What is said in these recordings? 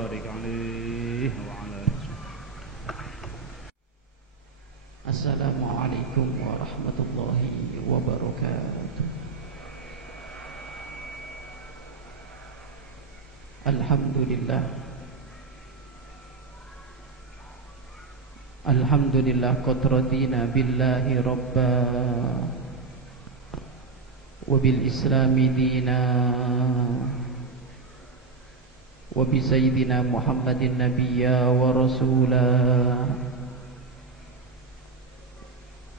بارك عليه وعلى السلام عليكم ورحمة الله وبركاته. Alhamdulillah qad radina billahi rabba wa bil islami dina wa bi sayyidina Muhammadin nabiyya wa rasula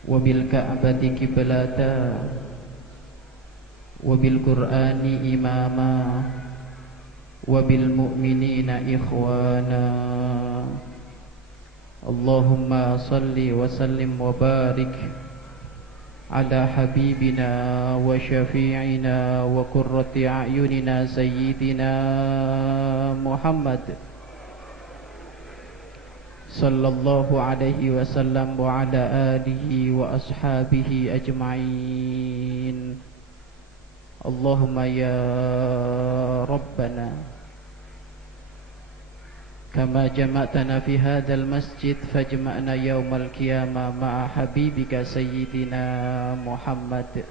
wa bil ka'bati qiblata wa bil qur'ani imama wa bil mu'minina ikhwana. Allahumma salli wa sallim wa barik ala habibina wa syafi'ina wa qurrati a'yunina sayyidina Muhammad sallallahu alaihi wasallam wa ala alihi wa ashabihi ajma'in. Allahumma ya Rabbana kama jama'tana fi hadzal masjid fajma'na yaumal qiyamah ma'a habibika sayyidina Muhammad.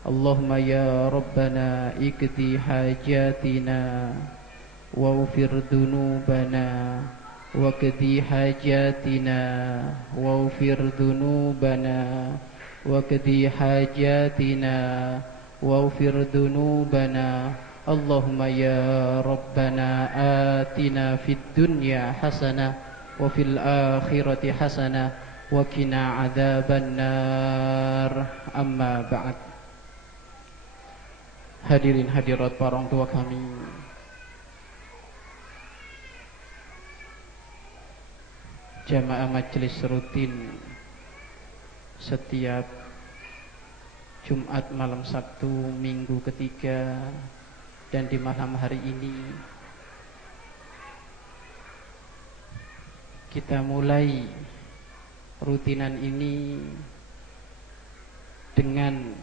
Allahumma ya Rabbana ikdi hajatina waghfir dunubana waqdi hajatina waghfir dunubana waqdi hajatina waghfir dunubana. Allahumma ya Rabbana atina fid dunya hasanah wa fil akhirati hasanah wa qina adzaban nar. Amma ba'd. Hadirin hadirat para orang tua kami, jamaah majelis rutin setiap Jumat malam Sabtu minggu ketiga dan di malam hari ini kita mulai rutinan ini dengan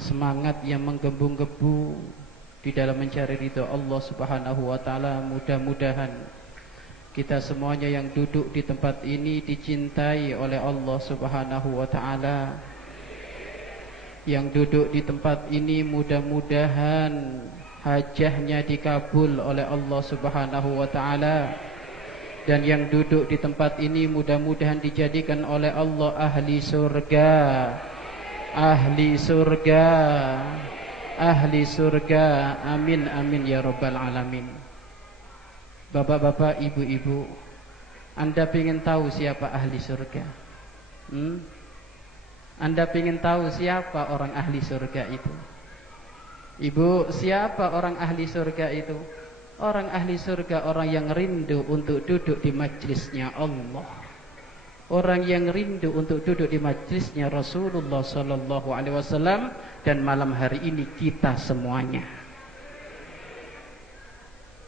semangat yang menggebu-gebu di dalam mencari ridha Allah Subhanahu wa taala. Mudah-mudahan kita semuanya yang duduk di tempat ini dicintai oleh Allah Subhanahu wa taala. Yang duduk di tempat ini mudah-mudahan hajahnya dikabul oleh Allah Subhanahu wa taala. Dan yang duduk di tempat ini mudah-mudahan dijadikan oleh Allah ahli surga. Ahli surga. Ahli surga. Amin amin ya rabbal alamin. Bapak-bapak, ibu-ibu, Anda ingin tahu siapa ahli surga? Anda ingin tahu siapa orang ahli surga itu? Ibu, siapa orang ahli surga itu? Orang ahli surga orang yang rindu untuk duduk di majlisnya Allah. Orang yang rindu untuk duduk di majlisnya Rasulullah sallallahu alaihi wasallam. Dan malam hari ini kita semuanya.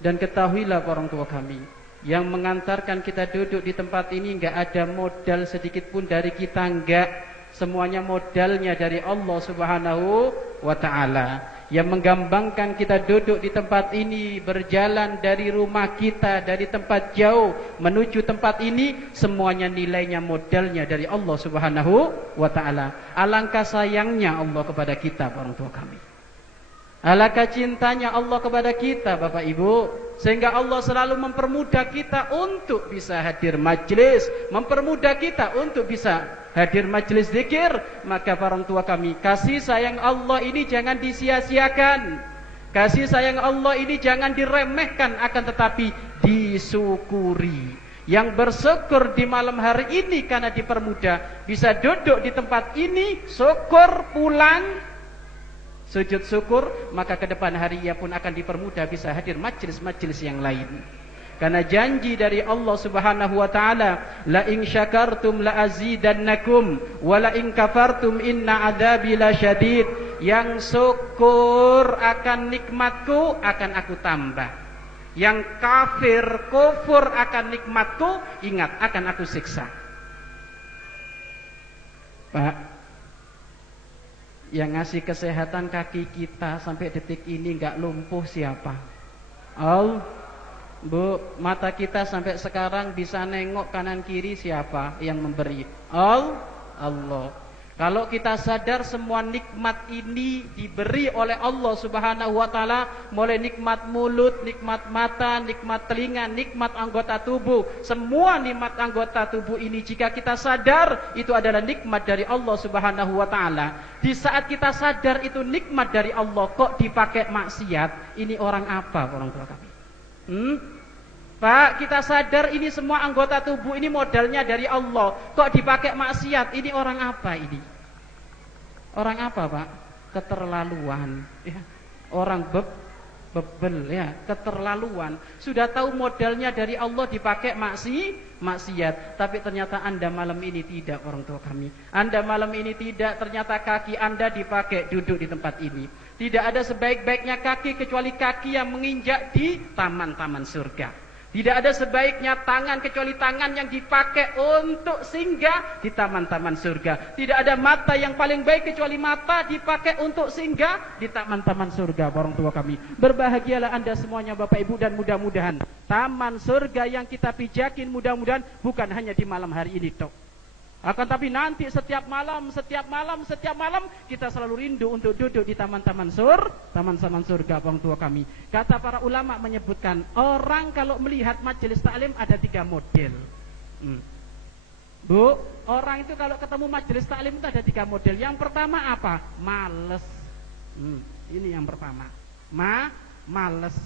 Dan ketahuilah orang tua kami, yang mengantarkan kita duduk di tempat ini enggak ada modal sedikit pun dari kita, enggak. Semuanya modalnya dari Allah Subhanahu wa ta'ala. Yang menggambangkan kita duduk di tempat ini, berjalan dari rumah kita, dari tempat jauh menuju tempat ini, semuanya nilainya modalnya dari Allah Subhanahu wa ta'ala. Alangkah sayangnya Allah kepada kita, orang tua kami. Alangkah cintanya Allah kepada kita, Bapak Ibu, sehingga Allah selalu mempermudah kita untuk bisa hadir majlis, mempermudah kita untuk bisa hadir majlis zikir. Maka para orang tua kami, kasih sayang Allah ini jangan disia-siakan. Kasih sayang Allah ini jangan diremehkan, akan tetapi disyukuri. Yang bersyukur di malam hari ini karena dipermudah bisa duduk di tempat ini, syukur, pulang sujud syukur, maka ke depan hari ia pun akan dipermudah bisa hadir majlis-majlis yang lain. Karena janji dari Allah Subhanahu wa taala, la in syakartum la azidannakum wa la in kafartum inna adzabi lasyadid. Yang syukur akan nikmatku akan aku tambah. Yang kafir, kufur akan nikmatku, ingat akan aku siksa. Pak, yang ngasih kesehatan kaki kita sampai detik ini enggak lumpuh siapa? Bu, mata kita sampai sekarang bisa nengok kanan kiri, siapa yang memberi? Allah. Kalau kita sadar semua nikmat ini diberi oleh Allah Subhanahu wa taala, mulai nikmat mulut, nikmat mata, nikmat telinga, nikmat anggota tubuh, semua nikmat anggota tubuh ini jika kita sadar itu adalah nikmat dari Allah Subhanahu wa taala. Di saat kita sadar itu nikmat dari Allah kok dipakai maksiat, ini orang apa orang tua kami? Pak, kita sadar ini semua anggota tubuh ini modalnya dari Allah, kok dipakai maksiat, ini orang apa ini? Orang apa, Pak? Keterlaluan, ya. Orang bebel, ya, keterlaluan. Sudah tahu modalnya dari Allah dipakai maksiat, tapi ternyata Anda malam ini tidak, orang tua kami. Anda malam ini tidak, ternyata kaki Anda dipakai duduk di tempat ini. Tidak ada sebaik-baiknya kaki kecuali kaki yang menginjak di taman-taman surga. Tidak ada sebaiknya tangan kecuali tangan yang dipakai untuk singgah di taman-taman surga. Tidak ada mata yang paling baik kecuali mata dipakai untuk singgah di taman-taman surga. Orang tua kami, berbahagialah Anda semuanya Bapak Ibu, dan mudah-mudahan taman surga yang kita pijakin mudah-mudahan bukan hanya di malam hari ini tok. Akan tapi nanti setiap malam kita selalu rindu untuk duduk di taman-taman surga, orang tua kami. Kata para ulama menyebutkan, orang kalau melihat majelis taklim ada 3 model. Bu, orang itu kalau ketemu majelis taklim itu ada 3 model. Yang pertama apa? Males. Ini yang pertama. Males.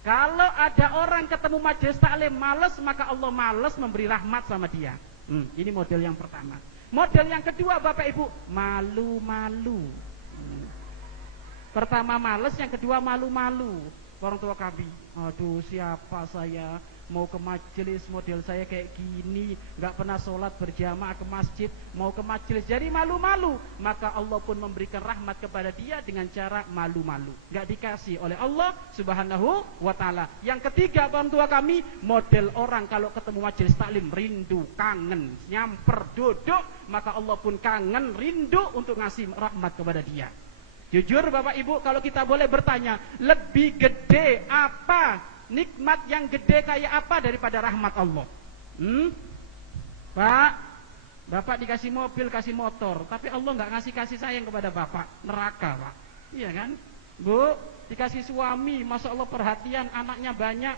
Kalau ada orang ketemu majelis taklim males, maka Allah males memberi rahmat sama dia. Ini model yang pertama. Model yang kedua Bapak Ibu, malu-malu. Pertama males, yang kedua malu-malu. Orang tua kami, aduh siapa saya mau ke majelis, model saya kayak gini, gak pernah sholat berjamaah ke masjid, mau ke majelis jadi malu-malu. Maka Allah pun memberikan rahmat kepada dia dengan cara malu-malu, gak dikasih oleh Allah Subhanahu wa ta'ala. Yang ketiga orang tua kami, model orang kalau ketemu majelis taklim rindu, kangen, nyamper, duduk, maka Allah pun kangen, rindu untuk ngasih rahmat kepada dia. Jujur Bapak Ibu, kalau kita boleh bertanya, lebih gede apa, nikmat yang gede kayak apa daripada rahmat Allah? Pak, Bapak dikasih mobil, kasih motor, tapi Allah nggak ngasih kasih sayang kepada Bapak, neraka Pak. Iya kan? Bu, dikasih suami, Masya Allah perhatian, anaknya banyak,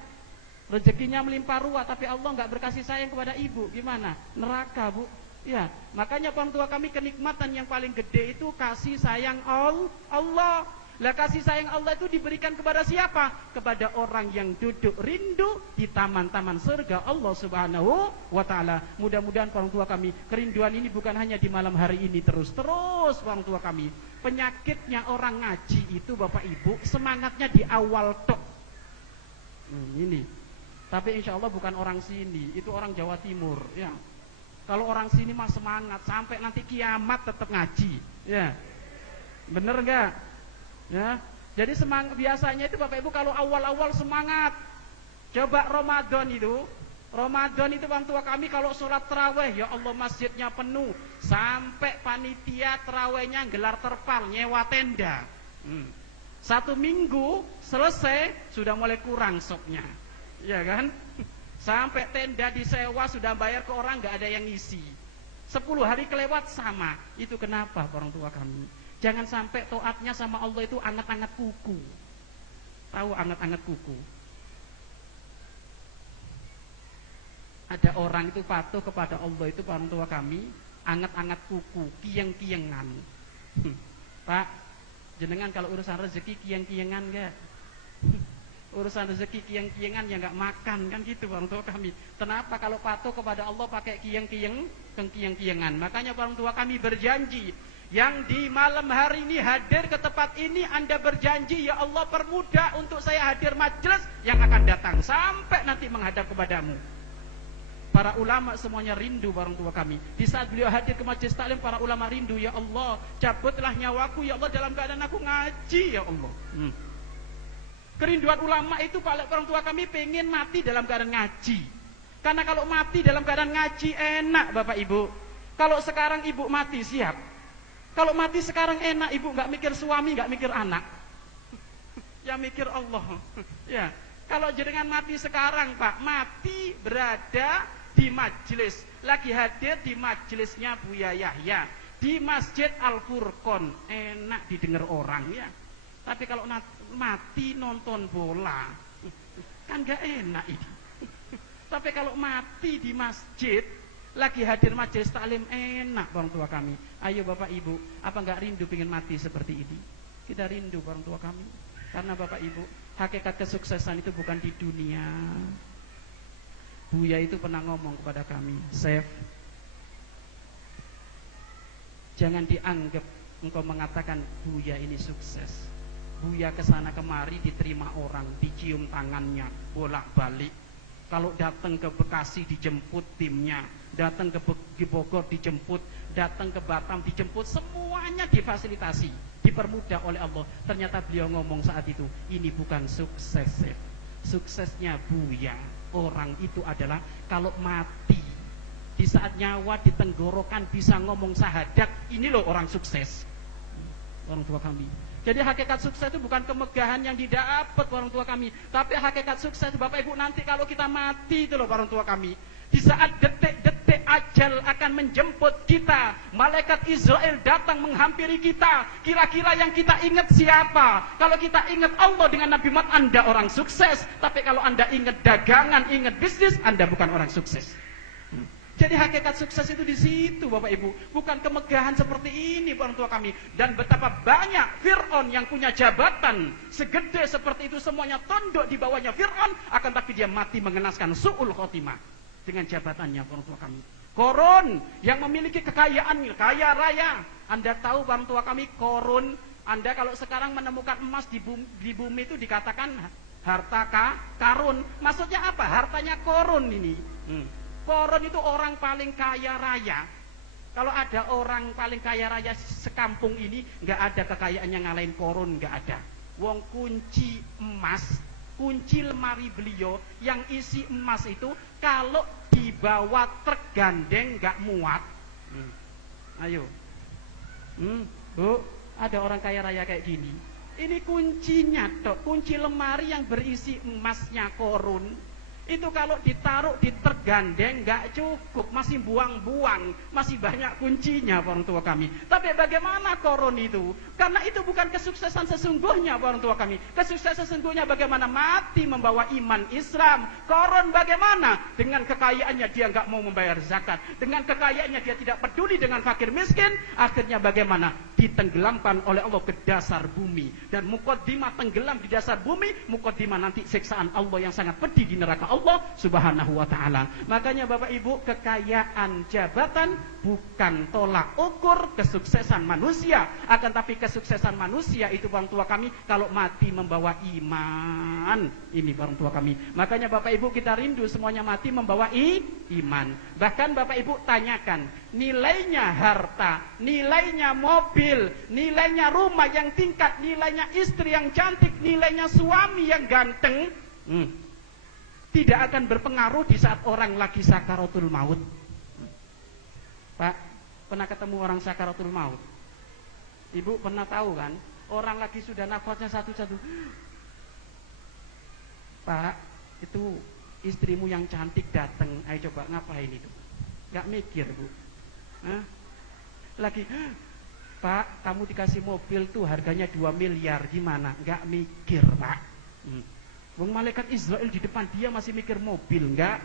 rezekinya melimpah ruah, tapi Allah nggak berkasih sayang kepada ibu, gimana? Neraka Bu. Ya, makanya orang tua kami, kenikmatan yang paling gede itu kasih sayang Allah. Lah kasih sayang Allah itu diberikan kepada siapa? Kepada orang yang duduk rindu di taman-taman surga Allah Subhanahu wa ta'ala. Mudah-mudahan orang tua kami, kerinduan ini bukan hanya di malam hari ini, terus orang tua kami. Penyakitnya orang ngaji itu Bapak Ibu, semangatnya di awal tok. Ini. Tapi insya Allah bukan orang sini, itu orang Jawa Timur, ya. Kalau orang sini mah semangat sampai nanti kiamat tetap ngaji, ya. Bener enggak? Ya. Jadi semangat biasanya itu Bapak Ibu kalau awal-awal semangat. Coba Ramadan itu orang tua kami kalau sholat taraweh, ya Allah masjidnya penuh, sampai panitia tarawehnya gelar terpal, nyewa tenda. 1 minggu selesai sudah mulai kurang sopnya, ya kan? Sampai tenda disewa sudah bayar ke orang nggak ada yang ngisi. 10 hari kelewat sama. Itu kenapa orang tua kami? Jangan sampai taatnya sama Allah itu anget-anget kuku. Tahu anget-anget kuku? Ada orang itu patuh kepada Allah itu orang tua kami, anget-anget kuku, kiyeng-kiyengan. Pak, jenengan kalau urusan rezeki kiyeng-kiyengan enggak? Urusan rezeki kiyeng-kiyengan ya nggak makan kan gitu orang tua kami. Kenapa kalau patuh kepada Allah pakai kiyeng-kiyengan? Makanya orang tua kami berjanji, yang di malam hari ini hadir ke tempat ini Anda berjanji, ya Allah permudah untuk saya hadir majelis yang akan datang sampai nanti menghadap kepadamu. Para ulama semuanya rindu orang tua kami. Di saat beliau hadir ke majelis taklim, para ulama rindu, ya Allah cabutlah nyawaku ya Allah dalam keadaan aku ngaji ya Allah. Kerinduan ulama itu orang tua kami pengen mati dalam keadaan ngaji. Karena kalau mati dalam keadaan ngaji enak Bapak Ibu. Kalau sekarang ibu mati siap. Kalau mati sekarang enak, ibu nggak mikir suami, nggak mikir anak. Ya mikir Allah. Ya. Kalau jenengan mati sekarang Pak, mati berada di majelis, lagi hadir di majelisnya Buya Yahya di Masjid Al-Furqon, enak didengar orang ya. Tapi kalau mati nonton bola, kan gak enak ini. Tapi kalau mati di masjid, lagi hadir majelis taklim, enak orang tua kami. Ayo Bapak Ibu, apa gak rindu pengen mati seperti ini? Kita rindu orang tua kami. Karena Bapak Ibu, hakikat kesuksesan itu bukan di dunia. Buya itu pernah ngomong kepada kami, Chef, jangan dianggap engkau mengatakan Buya ini sukses. Buya kesana kemari diterima orang, dicium tangannya, bolak-balik. Kalau datang ke Bekasi dijemput timnya, datang ke Bogor dijemput, datang ke Batam dijemput, semuanya difasilitasi, dipermudah oleh Allah. Ternyata beliau ngomong saat itu, ini bukan sukses. Suksesnya Buya, orang itu adalah kalau mati, di saat nyawa di tenggorokan bisa ngomong syahadat, ini loh orang sukses. Orang tua kami. Jadi hakikat sukses itu bukan kemegahan yang didapat orang tua kami, tapi hakikat sukses Bapak Ibu nanti kalau kita mati itu loh orang tua kami. Di saat detik-detik ajal akan menjemput kita, malaikat Israel datang menghampiri kita. Kira-kira yang kita ingat siapa? Kalau kita ingat Allah dengan Nabi Muhammad, Anda orang sukses. Tapi kalau Anda ingat dagangan, ingat bisnis, Anda bukan orang sukses. Jadi hakikat sukses itu di situ Bapak Ibu, bukan kemegahan seperti ini orang tua kami. Dan betapa banyak Fir'aun yang punya jabatan segede seperti itu, semuanya tunduk di bawahnya Fir'aun, akan tapi dia mati mengenaskan su'ul khotimah dengan jabatannya orang tua kami. Korun yang memiliki kekayaan kaya raya, Anda tahu orang tua kami, Korun, Anda kalau sekarang menemukan emas di bumi itu dikatakan harta karun. Maksudnya apa? Hartanya Korun ini. Korun itu orang paling kaya raya. Kalau ada orang paling kaya raya sekampung ini, nggak ada kekayaan yang ngalahin Korun, nggak ada. Wong kunci emas, kunci lemari beliau yang isi emas itu kalau dibawa truk gandeng nggak muat. Ayo, Bu, ada orang kaya raya kayak gini. Ini kuncinya tok, kunci lemari yang berisi emasnya Korun. Itu kalau ditaruh di truk gandeng nggak cukup, masih buang-buang, masih banyak kuncinya orang tua kami. Tapi bagaimana Korun itu? Karena itu bukan kesuksesan sesungguhnya orang tua kami. Kesuksesan sesungguhnya bagaimana mati membawa iman Islam. Korun bagaimana? Dengan kekayaannya dia nggak mau membayar zakat, dengan kekayaannya dia tidak peduli dengan fakir miskin. Akhirnya bagaimana? Ditenggelamkan oleh Allah ke dasar bumi. Dan mukaddimah tenggelam di dasar bumi, mukaddimah nanti siksaan Allah yang sangat pedih di neraka Allah Subhanahu wa ta'ala. Makanya Bapak Ibu, kekayaan jabatan bukan tolak ukur kesuksesan manusia, akan tapi kesuksesan manusia itu orang tua kami kalau mati membawa iman. Ini orang tua kami. Makanya Bapak Ibu kita rindu semuanya mati membawa iman. Bahkan Bapak Ibu tanyakan, nilainya harta, nilainya mobil, nilainya rumah yang tingkat, nilainya istri yang cantik, nilainya suami yang ganteng, tidak akan berpengaruh di saat orang lagi sakaratul maut. Pak, pernah ketemu orang sakaratul maut? Ibu pernah tahu kan? Orang lagi sudah nafasnya satu-satu. Pak, itu istrimu yang cantik datang. Ayo coba ngapain itu? Gak mikir Bu. Lagi, Pak, kamu dikasih mobil tuh harganya 2 miliar, gimana? Gak mikir Pak. Wong malaikat Israel di depan dia masih mikir mobil, enggak?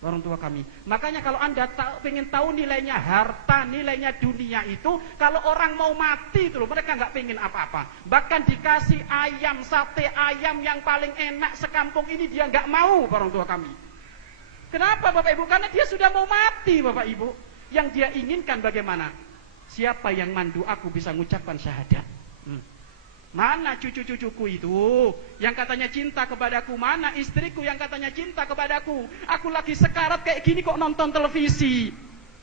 Orang tua kami. Makanya kalau Anda pengen tahu nilainya harta, nilainya dunia itu, kalau orang mau mati itu loh, mereka nggak pengen apa-apa. Bahkan dikasih ayam, sate ayam yang paling enak sekampung ini dia nggak mau, orang tua kami. Kenapa Bapak Ibu? Karena dia sudah mau mati Bapak Ibu. Yang dia inginkan bagaimana? Siapa yang mandu aku bisa mengucapkan syahadat? Mana cucu-cucuku itu yang katanya cinta kepadaku? Mana istriku yang katanya cinta kepadaku? Aku lagi sekarat kayak gini kok nonton televisi.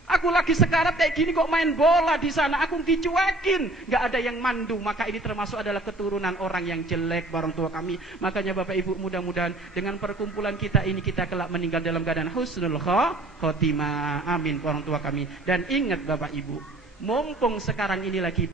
Aku lagi sekarat kayak gini kok main bola di sana. Aku dicuekin, nggak ada yang mandu. Maka ini termasuk adalah keturunan orang yang jelek, orang tua kami. Makanya Bapak Ibu mudah-mudahan dengan perkumpulan kita ini kita kelak meninggal dalam keadaan husnul khotimah. Amin, orang tua kami. Dan ingat Bapak Ibu, mumpung sekarang ini lagi